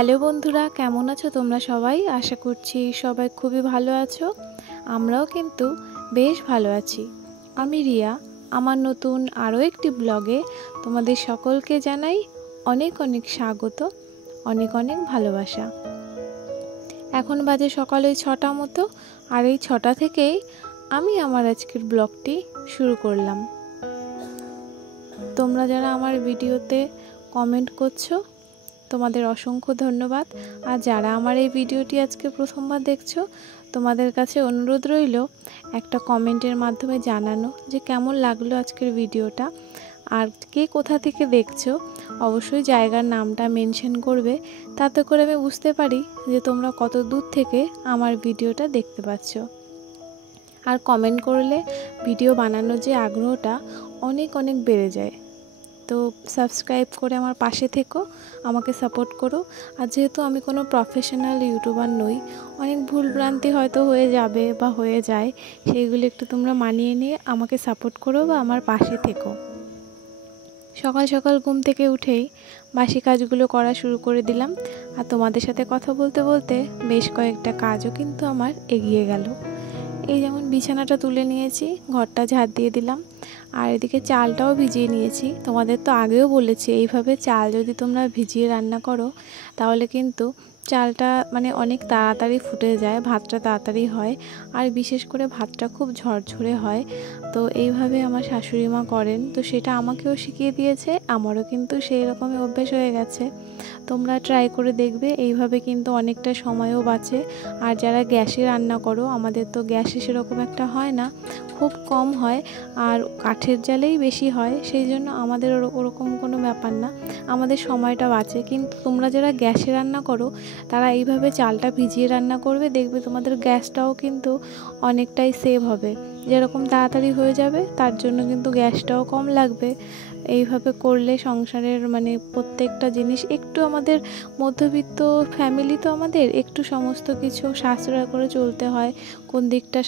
Hello বন্ধুরা, কেমন আছো তোমরা সবাই? আশা করছি সবাই খুবই ভালো আছো। আমরাও কিন্তু বেশ ভালো আছি। আমি রিয়া। আমার নতুন আরও একটি ব্লগে তোমাদের সকলকে জানাই অনেক অনেক স্বাগত, অনেক অনেক ভালোবাসা। এখন বাজে সকাল ওই 6টা মতো, আর এই 6টা থেকেই আমি আমার আজকের ব্লগটি শুরু করলাম। তোমরা যারা আমার ভিডিওতে কমেন্ট করছো তোমাদের অসংখ্য ধন্যবাদ। আর যারা আমার এই ভিডিওটি আজকে প্রথমবার দেখছো তোমাদের কাছে অনুরোধ রইল একটা কমেন্টের মাধ্যমে জানানো যে কেমন লাগলো আজকের ভিডিওটা। আর কে কোথা থেকে দেখছো অবশ্যই জায়গার নামটা মেনশন করবে, তাতে করে আমি বুঝতে পারি যে তোমরা কত দূর থেকে আমার ভিডিওটা দেখতে পাচ্ছ। আর কমেন্ট করলে ভিডিও বানানোর যে আগ্রহটা অনেক অনেক বেড়ে যায়। তো সাবস্ক্রাইব করে আমার পাশে থেকো, আমাকে সাপোর্ট করো। আর যেহেতু আমি কোনো প্রফেশনাল ইউটিউবার নই, অনেক ভুলভ্রান্তি হয়তো হয়ে যাবে বা হয়ে যায়, সেইগুলো একটু তোমরা মানিয়ে নিয়ে আমাকে সাপোর্ট করো বা আমার পাশে থেকো। সকাল সকাল ঘুম থেকে উঠেই বাসি কাজগুলো করা শুরু করে দিলাম। আর তোমাদের সাথে কথা বলতে বলতে বেশ কয়েকটা কাজও কিন্তু আমার এগিয়ে গেল। এই যেমন বিছানাটা তুলে নিয়েছি, ঘরটা ঝাড় দিয়ে দিলাম, আর এদিকে চালটাও ভিজিয়ে নিয়েছি। তোমাদের তো আগেও বলেছি এইভাবে চাল যদি তোমরা ভিজিয়ে রান্না করো তাহলে কিন্তু চালটা অনেক তাড়াতাড়ি ফুটে যায়, ভাতটা তাড়াতাড়ি হয়, আর বিশেষ করে ভাতটা খুব ঝরঝরে হয়। তো এইভাবে আমার শাশুড়ি মা করেন, তো সেটা আমাকেও শিখিয়ে দিয়েছে, আমারও কিন্তু সেই রকমই অভ্যেস হয়ে গেছে। তোমরা ট্রাই করে দেখবে, এইভাবে কিন্তু অনেকটা সময়ও বাঁচে। আর যারা গ্যাসে রান্না করো, আমাদের তো গ্যাসে সেরকম একটা হয় না, খুব কম হয়, আর কাঠের জালেই বেশি হয়, সেই জন্য আমাদের ওরকম কোনো ব্যাপার না, আমাদের সময়টা বাঁচে। কিন্তু তোমরা যারা গ্যাসে রান্না করো তারা এইভাবে চালটা ভিজিয়ে রান্না করবে, দেখবে তোমাদের গ্যাসটাও কিন্তু অনেকটাই সেভ হবে, যেরকম তাড়াতাড়ি হয়ে যাবে তার জন্য কিন্তু গ্যাসটাও কম লাগবে। এইভাবে করলে সংসারের প্রত্যেকটা জিনিস একটু, আমাদের মধ্যবিত্ত ফ্যামিলি তো আমাদের একটু সমস্ত কিছু সাশ্রয় করে চলতে হয়, কোন দিকটা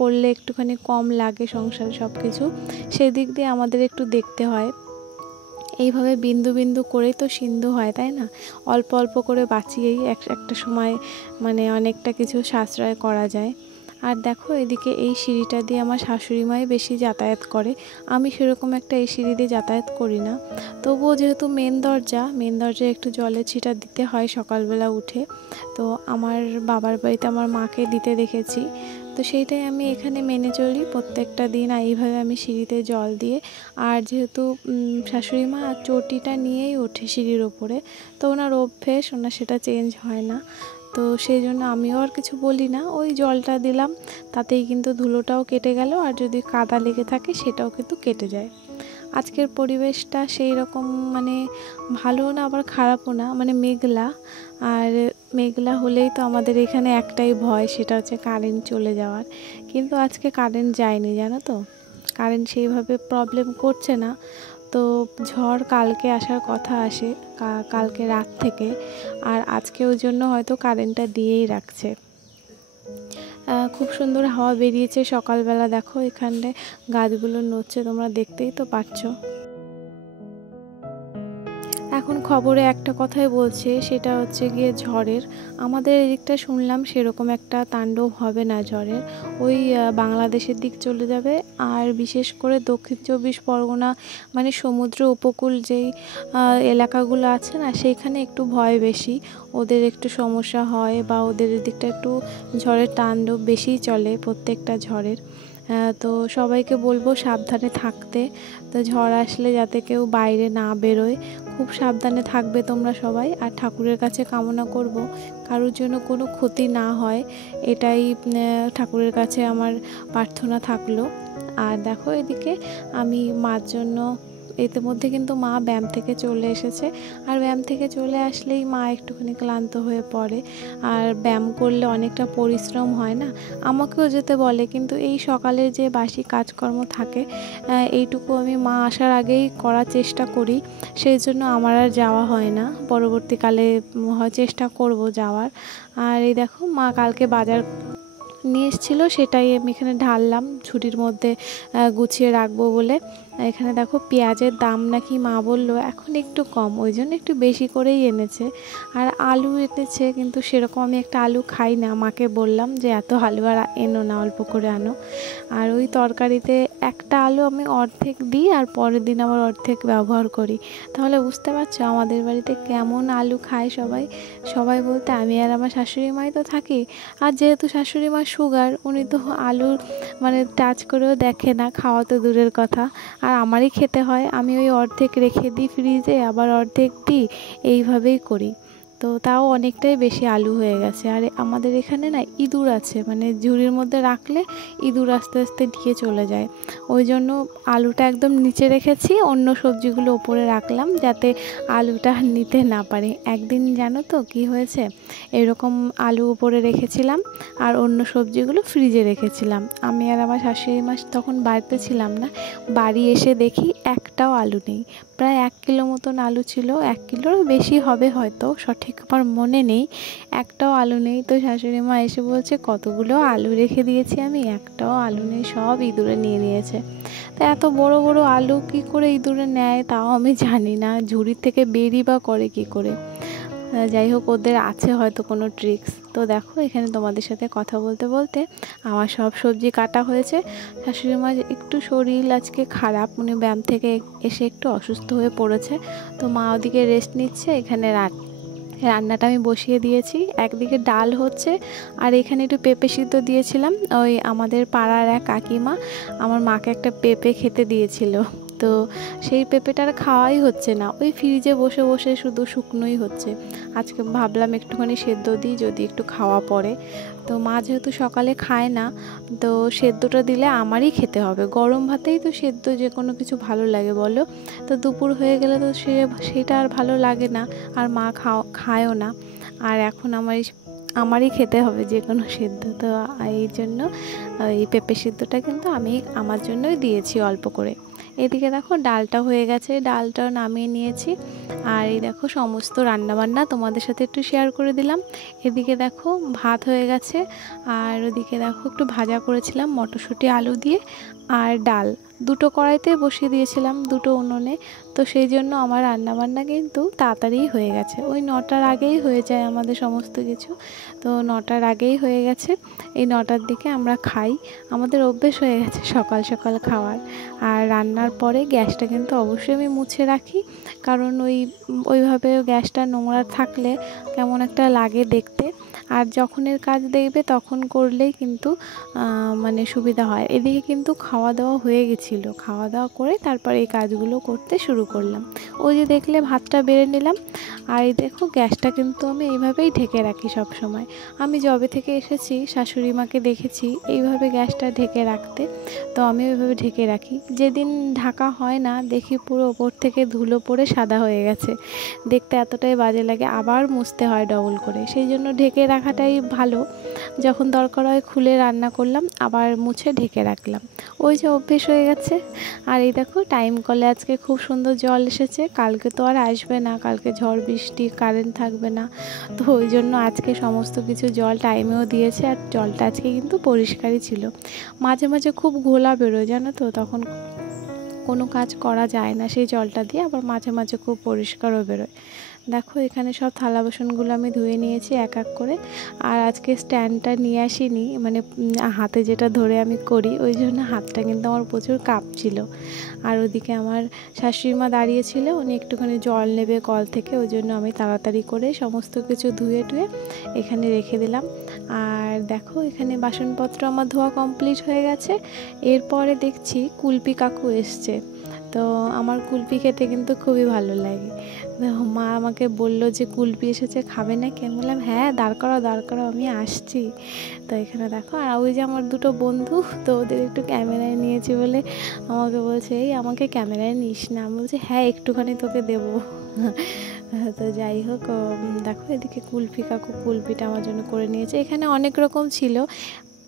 করলে একটুখানি কম লাগে সংসারে সব কিছু, সেই দিক দিয়ে আমাদের একটু দেখতে হয়। এইভাবে বিন্দু বিন্দু করেই তো সিন্ধু হয়, তাই না? অল্প অল্প করে বাঁচিয়েই একটা সময় অনেকটা কিছু সাশ্রয় করা যায়। আর দেখো এদিকে এই সিঁড়িটা দিয়ে আমার শাশুড়ি মাই বেশি যাতায়াত করে, আমি সেরকম একটা এই সিঁড়ি দিয়ে যাতায়াত করি না। তবুও যেহেতু মেন দরজায় একটু জলের ছিটা দিতে হয় সকালবেলা উঠে, তো আমার বাবার বাড়িতে আমার মাকে দিতে দেখেছি, তো সেইটাই আমি এখানে মেনে চলি প্রত্যেকটা দিন। এইভাবে আমি সিঁড়িতে জল দিয়ে, আর যেহেতু শাশুড়ি মা চটিটা নিয়েই ওঠে সিঁড়ির ওপরে, তো ওনার অভ্যেস, ওনার সেটা চেঞ্জ হয় না, তো সেই জন্য আমিও আর কিছু বলি না, ওই জলটা দিলাম, তাতেই কিন্তু ধুলোটাও কেটে গেল, আর যদি কাদা লেগে থাকে সেটাও কিন্তু কেটে যায়। আজকের পরিবেশটা সেই রকম ভালোও না আবার খারাপও না, মেঘলা। আর মেঘলা হলেই তো আমাদের এখানে একটাই ভয়, সেটা হচ্ছে কারেন্ট চলে যাওয়ার। কিন্তু আজকে কারেন্ট যায়নি, জানো তো, কারেন্ট সেইভাবে প্রবলেম করছে না। তো ঝড় কালকে আসার কথা আসে, কালকে রাত থেকে, আর আজকে ওই জন্য হয়তো কারেন্টটা দিয়েই রাখছে। খুব সুন্দর হাওয়া বেরিয়েছে সকালবেলা, দেখো এখানে গাছগুলো নড়ছে, তোমরা দেখতেই তো পাচ্ছ। এখন খবরে একটা কথাই বলছে, সেটা হচ্ছে গিয়ে ঝড়ের। আমাদের এদিকটা শুনলাম সেরকম একটা তাণ্ডব হবে না ঝড়ের, ওই বাংলাদেশের দিক চলে যাবে। আর বিশেষ করে দক্ষিণ 24 পরগনা সমুদ্র উপকূল যেই এলাকাগুলো আছে না, সেইখানে একটু ভয় বেশি, ওদের একটু সমস্যা হয়, বা ওদের দিকটা একটু ঝড়ের তাণ্ডব বেশিই চলে প্রত্যেকটা ঝড়ের। তো সবাইকে বলবো সাবধানে থাকতে, তো ঝড় আসলে যাতে কেউ বাইরে না বেরোয়, খুব সাবধানে থাকবে তোমরা সবাই। আর ঠাকুরের কাছে কামনা করব কারোর জন্য কোনো ক্ষতি না হয়, এটাই ঠাকুরের কাছে আমার প্রার্থনা থাকলো। আর দেখো এদিকে আমি মার জন্য, ইতিমধ্যে কিন্তু মা ব্যায়াম থেকে চলে এসেছে, আর ব্যায়াম থেকে চলে আসলেই মা একটুখানি ক্লান্ত হয়ে পড়ে, আর ব্যায়াম করলে অনেকটা পরিশ্রম হয় না, আমাকেও যেতে বলে, কিন্তু এই সকালের যে বাসি কাজকর্ম থাকে এইটুকু আমি মা আসার আগেই করার চেষ্টা করি, সেই জন্য আমার আর যাওয়া হয় না, পরবর্তীকালে চেষ্টা করব যাওয়ার। আর এই দেখো মা কালকে বাজার নিয়ে এসেছিলো, সেটাই আমি এখানে ঢাললাম ঝুড়ির মধ্যে গুছিয়ে রাখবো বলে। এখানে দেখো পেঁয়াজের দাম নাকি মা বললো এখন একটু কম, ওই জন্য একটু বেশি করেই এনেছে। আর আলু এনেছে, কিন্তু সেরকম আমি একটা আলু খাই না, মাকে বললাম যে এত আলু আর এনো না, অল্প করে আনো। আর ওই তরকারিতে একটা আলু আমি অর্ধেক দিই আর পরের দিন আবার অর্ধেক ব্যবহার করি। তাহলে বুঝতে পারছো আমাদের বাড়িতে কেমন আলু খায় সবাই। সবাই বলতে আমি আর আমার শাশুড়ি মাই তো থাকি। আর যেহেতু শাশুড়ি মা সুগার, উনি তো আলু মানে টাচ করেও দেখে না, খাওয়া তো দূরের কথা। আর আমারই খেতে হয়, আমি ওই অর্ধেক রেখে দিই ফ্রিজে, আবার অর্ধেক দিই, এইভাবেই করি। তো তাও অনেকটাই বেশি আলু হয়ে গেছে। আর আমাদের এখানে না ইঁদুর আছে, মানে ঝুড়ির মধ্যে রাখলে ইঁদুর আস্তে আস্তে দিয়ে চলে যায়। ওই জন্য আলুটা একদম নিচে রেখেছি, অন্য সবজিগুলো ওপরে রাখলাম যাতে আলুটা নিতে না পারে। একদিন জানো তো কি হয়েছে, এরকম আলু উপরে রেখেছিলাম আর অন্য সবজিগুলো ফ্রিজে রেখেছিলাম। আমি আর আমার শাশুড়ি মা তখন বাড়িতে ছিলাম না, বাড়ি এসে দেখি একটাও আলু নেই। প্রায় 1 কিলো মতন আলু ছিল, 1 কিলোর বেশি হবে হয়তো, সঠিক আমার মনে নেই। একটাও আলু নেই। তো শাশুড়ি মা এসে বলছে কতগুলো আলু রেখে দিয়েছি আমি, একটাও আলু নেই, সব ইঁদুরে নিয়ে নিয়েছে। তো এত বড় বড় আলু কি করে ইঁদুরে নেয় তাও আমি জানি না, ঝুড়ির থেকে বেরি বা করে কি করে। যাই হোক, ওদের আছে হয়তো কোনো ট্রিক্স। তো দেখো এখানে তোমাদের সাথে কথা বলতে বলতে আমার সব সবজি কাটা হয়েছে। শাশুড়ি মা একটু শরীর আজকে খারাপ, উনি ব্যায়াম থেকে এসে একটু অসুস্থ হয়ে পড়েছে। তো মা ওদিকে রেস্ট নিচ্ছে, এখানে রান্নাটা আমি বসিয়ে দিয়েছি। একদিকে ডাল হচ্ছে আর এখানে একটু পেঁপে সিদ্ধ দিয়েছিলাম। ওই আমাদের পাড়ার এক কাকিমা আমার মাকে একটা পেঁপে খেতে দিয়েছিল, তো সেই পেঁপেটার খাওয়াই হচ্ছে না, ওই ফ্রিজে বসে বসে শুধু শুকনোই হচ্ছে। আজকে ভাবলাম একটুখানি সেদ্ধ দিই, যদি একটু খাওয়া পড়ে। তো মা যেহেতু সকালে খায় না, তো সেদ্ধটা দিলে আমারই খেতে হবে। গরম ভাতেই তো সেদ্ধ যে কোনো কিছু ভালো লাগে বলো। তো দুপুর হয়ে গেলে তো সেটা আর ভালো লাগে না, আর মা খায়ও না। আর এখন আমারই খেতে হবে যে কোনো সিদ্ধ। তো এই জন্য এই পেঁপে সিদ্ধটা কিন্তু আমি আমার জন্যই দিয়েছি অল্প করে। এদিকে দেখো ডালটা হয়ে গেছে, ডালটাও নামিয়ে নিয়েছি। আর এই দেখো সমস্ত রান্নাবান্না তোমাদের সাথে একটু শেয়ার করে দিলাম। এদিকে দেখো ভাত হয়ে গেছে, আর ওদিকে দেখো একটু ভাজা করেছিলাম মটরশুঁটি আলু দিয়ে, আর ডাল দুটো কড়াইতে বসিয়ে দিয়েছিলাম, দুটো উনুনে। তো সেই জন্য আমার রান্নাবান্না কিন্তু তাড়াতাড়ি হয়ে গেছে, ওই 9টার আগেই হয়ে যায় আমাদের সমস্ত কিছু। তো 9টার আগেই হয়ে গেছে, এই 9টার দিকে আমরা খাই। আমাদের অভ্যেস হয়ে গেছে সকাল সকাল খাওয়ার। আর রান্নার পরে গ্যাসটা কিন্তু অবশ্যই আমি মুছে রাখি, কারণ ওইভাবে গ্যাসটা নোংরা থাকলে কেমন একটা লাগে দেখতে। আর যখনের কাজ দেখবে তখন করলেই কিন্তু মানে সুবিধা হয়। এদিকে কিন্তু খাওয়া দাওয়া হয়ে গেছিলো, খাওয়া দাওয়া করে তারপর এই কাজগুলো করতে শুরু করলাম। ওই যে দেখলে ভাতটা বেড়ে নিলাম। আর এই দেখো গ্যাসটা কিন্তু আমি এইভাবেই ঢেকে রাখি সব সময়। আমি যবে থেকে এসেছি শাশুড়ি মাকে দেখেছি এইভাবে গ্যাসটা ঢেকে রাখতে, তো আমি ওইভাবে ঢেকে রাখি। যেদিন ঢাকা হয় না দেখি পুরো ওপর থেকে ধুলো পড়ে সাদা হয়ে গেছে, দেখতে এতটাই বাজে লাগে, আবার মুছতে হয় ডবল করে। সেই জন্য ঢেকে রাখাটাই ভালো, যখন দরকার হয় খুলে রান্না করলাম, আবার মুছে ঢেকে রাখলাম, ওই যে অভ্যেস হয়ে গেছে। আর এই দেখো টাইম কলে আজকে খুব সুন্দর জল এসেছে, কালকে তো আর আসবে না, কালকে ঝড় বৃষ্টি, কারেন্ট থাকবে না। তো ওই জন্য আজকে সমস্ত কিছু জল টাইমেও দিয়েছে, আর জলটা আজকে কিন্তু পরিষ্কারই ছিল। মাঝে মাঝে খুব ঘোলা বেরোয় জানো তো, তখন কোনো কাজ করা যায় না সেই জলটা দিয়ে, আবার মাঝে মাঝে খুব পরিষ্কারও বেরোয়। দেখো এখানে সব থালা বাসনগুলো আমি ধুয়ে নিয়েছি এক এক করে। আর আজকে স্ট্যান্ডটা নিয়ে আসিনি, মানে হাতে যেটা ধরে আমি করি, ওই জন্য হাতটা কিন্তু আমার প্রচুর কাঁপছিল। আর ওদিকে আমার শাশুড়ি মা দাঁড়িয়েছিল, উনি একটুখানি জল নেবে কল থেকে, ওই জন্য আমি তাড়াতাড়ি করে সমস্ত কিছু ধুয়ে টুয়ে এখানে রেখে দিলাম। আর দেখো এখানে বাসনপত্র আমার ধোয়া কমপ্লিট হয়ে গেছে। এরপরে দেখছি কুলপি কাকু এসছে। তো আমার কুলপি খেতে কিন্তু খুবই ভালো লাগে। মা আমাকে বলল যে কুলপি এসেছে, খাবে নাকি? আমি বললাম হ্যাঁ, দাঁড় করাও, আমি আসছি। তো এখানে দেখো, আর ওই যে আমার দুটো বন্ধু, তো ওদের একটু ক্যামেরায় নিয়েছি বলে আমাকে বলছে এই আমাকে ক্যামেরায় নিস না। আমি বলছি হ্যাঁ একটুখানি তোকে দেবো। তো যাই হোক, দেখো এদিকে কুলপি কাকু কুলপিটা আমার জন্য করে নিয়েছে। এখানে অনেক রকম ছিল,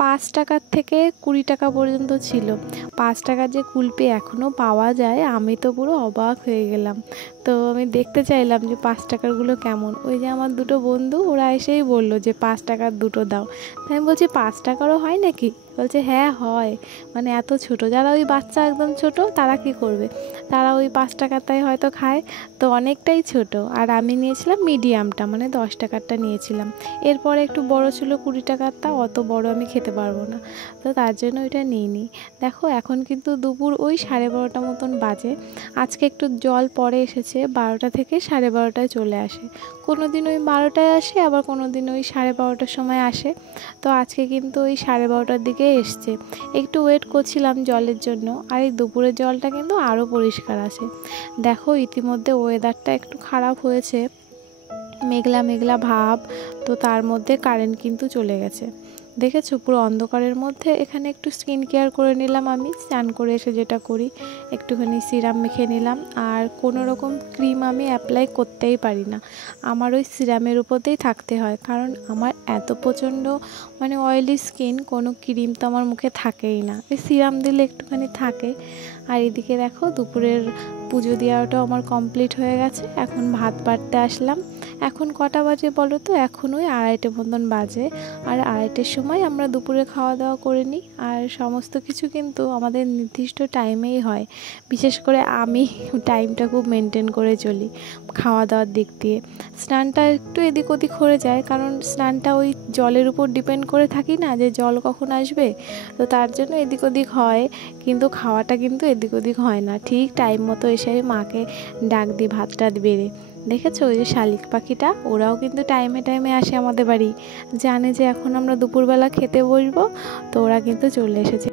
5 টাকার থেকে 20 টাকা পর্যন্ত ছিল। 5 টাকার যে কুলপি এখনও পাওয়া যায়, আমি তো পুরো অবাক হয়ে গেলাম। তো আমি দেখতে চাইলাম যে 5 টাকারগুলো কেমন। ওই যে আমার দুটো বন্ধু, ওরা এসেই বললো যে 5 টাকার দুটো দাও। তাই আমি বলছি 5 টাকারও হয় নাকি? বলছে হ্যাঁ হয়, মানে এত ছোট, যারা ওই বাচ্চা একদম ছোট তারা কি করবে, তারা ওই 5 টাকারটাই হয়তো খায়, তো অনেকটাই ছোট। আর আমি নিয়েছিলাম মিডিয়ামটা, মানে 10 টাকারটা নিয়েছিলাম। এরপরে একটু বড় ছিল 20 টাকারটা, অত বড় আমি খেতে পারবো না, তো তার জন্য ওইটা নিইনি। দেখো এখন কিন্তু দুপুর ওই 12:30 মতন বাজে। আজকে একটু জল পরে এসেছে, 12টা থেকে 12:30টায় চলে আসে। কোনো দিন ওই 12টায় আসে, আবার কোনো দিন ওই 12:30টার সময় আসে। তো আজকে কিন্তু ওই 12:30টার দিকে এসছে। একটু ওয়েট করছিলাম জলের জন্য। আর এই দুপুরের জলটা কিন্তু আরও পরিষ্কার আছে। দেখো ইতিমধ্যে ওয়েদারটা একটু খারাপ হয়েছে, মেঘলা মেঘলা ভাব, তো তার মধ্যে কারেন্ট কিন্তু চলে গেছে। দেখেছো পুরো অন্ধকারের মধ্যে। এখানে একটু স্কিন কেয়ার করে নিলাম, আমি স্নান করে এসে যেটা করি, একটুখানি সিরাম মেখে নিলাম। আর কোনো রকম ক্রিম আমি অ্যাপ্লাই করতেই পারি না, আমার ওই সিরামের উপরেই থাকতে হয়, কারণ আমার এত প্রচণ্ড মানে অয়েলি স্কিন, কোনো ক্রিম তো আমার মুখে থাকেই না, ওই সিরাম দিলে একটুখানি থাকে। আর এদিকে দেখো দুপুরের পুজো দেওয়াটাও আমার কমপ্লিট হয়ে গেছে। এখন ভাত বাড়তে আসলাম। এখন কটা বাজে বলো তো? এখন ওই 2:30 মতন বাজে। আর 2:30টার সময় আমরা দুপুরে খাওয়া দাওয়া করে নিই। আর সমস্ত কিছু কিন্তু আমাদের নির্দিষ্ট টাইমেই হয়। বিশেষ করে আমি টাইমটা খুব মেনটেন করে চলি খাওয়া দাওয়ার দিক দিয়ে। স্নানটা একটু এদিক ওদিক হয়ে যায়, কারণ স্নানটা ওই জলের উপর ডিপেন্ড করে থাকি না, যে জল কখন আসবে, তো তার জন্য এদিক ওদিক হয়। কিন্তু খাওয়াটা কিন্তু এদিক ওদিক হয় না, ঠিক টাইম মতো এসে মাকে ডাক দিই ভাত টাত বেড়ে। দেখেছো ওই যে শালিক পাখিটা, ওরাও কিন্তু টাইমে টাইমে আসে আমাদের বাড়ি, জানে যে এখন আমরা দুপুরবেলা খেতে বসবো, তো ওরা কিন্তু চলে এসেছে।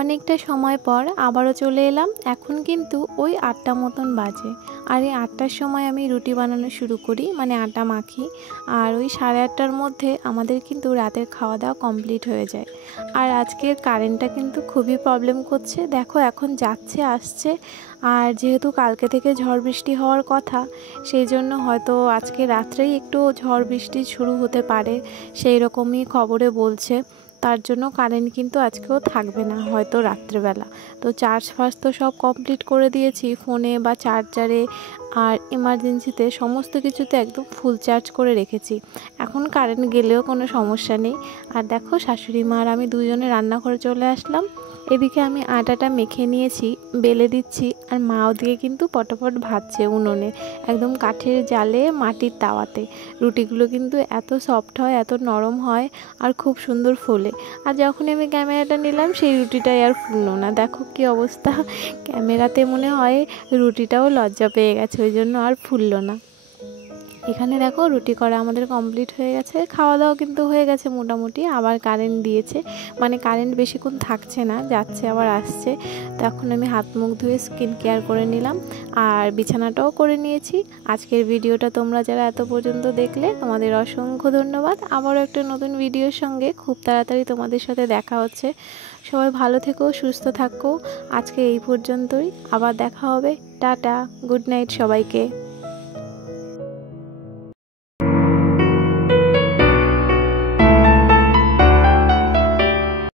অনেকটা সময় পর আবারও চলে এলাম। এখন কিন্তু ওই 8টা মতন বাজে। আর এই 8টার সময় আমি রুটি বানানো শুরু করি, মানে আটা মাখি। আর ওই 8:30টার মধ্যে আমাদের কিন্তু রাতের খাওয়া দাওয়া কমপ্লিট হয়ে যায়। আর আজকের কারেন্টটা কিন্তু খুবই প্রবলেম করছে। দেখো এখন যাচ্ছে আসছে। আর যেহেতু কালকে থেকে ঝড় বৃষ্টি হওয়ার কথা, সেই জন্য হয়তো আজকে রাত্রেই একটু ঝড় বৃষ্টি শুরু হতে পারে, সেই রকমই খবরে বলছে। তার জন্য কারেন্ট কিন্তু আজকেও থাকবে না, হয়তো রাত্রেবেলা। তো চার্জ ফার্জ তো সব কমপ্লিট করে দিয়েছি ফোনে বা চার্জারে, আর এমার্জেন্সিতে সমস্ত কিছুতে একদম ফুল চার্জ করে রেখেছি। এখন কারেন্ট গেলেও কোনো সমস্যা নেই। আর দেখো শাশুড়ি মা আর আমি দুজনে রান্নাঘরে চলে আসলাম। এদিকে আমি আটাটা মেখে নিয়েছি, বেলে দিচ্ছি। আর মা ওদিকে কিন্তু পটাপট ভাজছে উনুনে, একদম কাঠের জালে মাটির তাওয়াতে। রুটিগুলো কিন্তু এত সফট হয়, এত নরম হয়, আর খুব সুন্দর ফোলে। আর যখন আমি ক্যামেরাটা নিলাম সেই রুটিটাই আর ফুললো না। দেখো কি অবস্থা, ক্যামেরাতে মনে হয় রুটিটাও লজ্জা পেয়ে গেছে, ওই জন্য আর ফুললো না। এখানে দেখো রুটি করা আমাদের কমপ্লিট হয়ে গেছে, খাওয়া দাওয়া কিন্তু হয়ে গেছে মোটামুটি। আবার কারেন্ট দিয়েছে, মানে কারেন্ট বেশিক্ষণ থাকছে না, যাচ্ছে আবার আসছে। তো এখন আমি হাত মুখ ধুয়ে স্কিন কেয়ার করে নিলাম, আর বিছানাটাও করে নিয়েছি। আজকের ভিডিওটা তোমরা যারা এত পর্যন্ত দেখলে তোমাদের অসংখ্য ধন্যবাদ। আবারও একটা নতুন ভিডিওর সঙ্গে খুব তাড়াতাড়ি তোমাদের সাথে দেখা হচ্ছে। সবাই ভালো থেকো, সুস্থ থাকো। আজকে এই পর্যন্তই, আবার দেখা হবে। টাটা, গুড নাইট সবাইকে।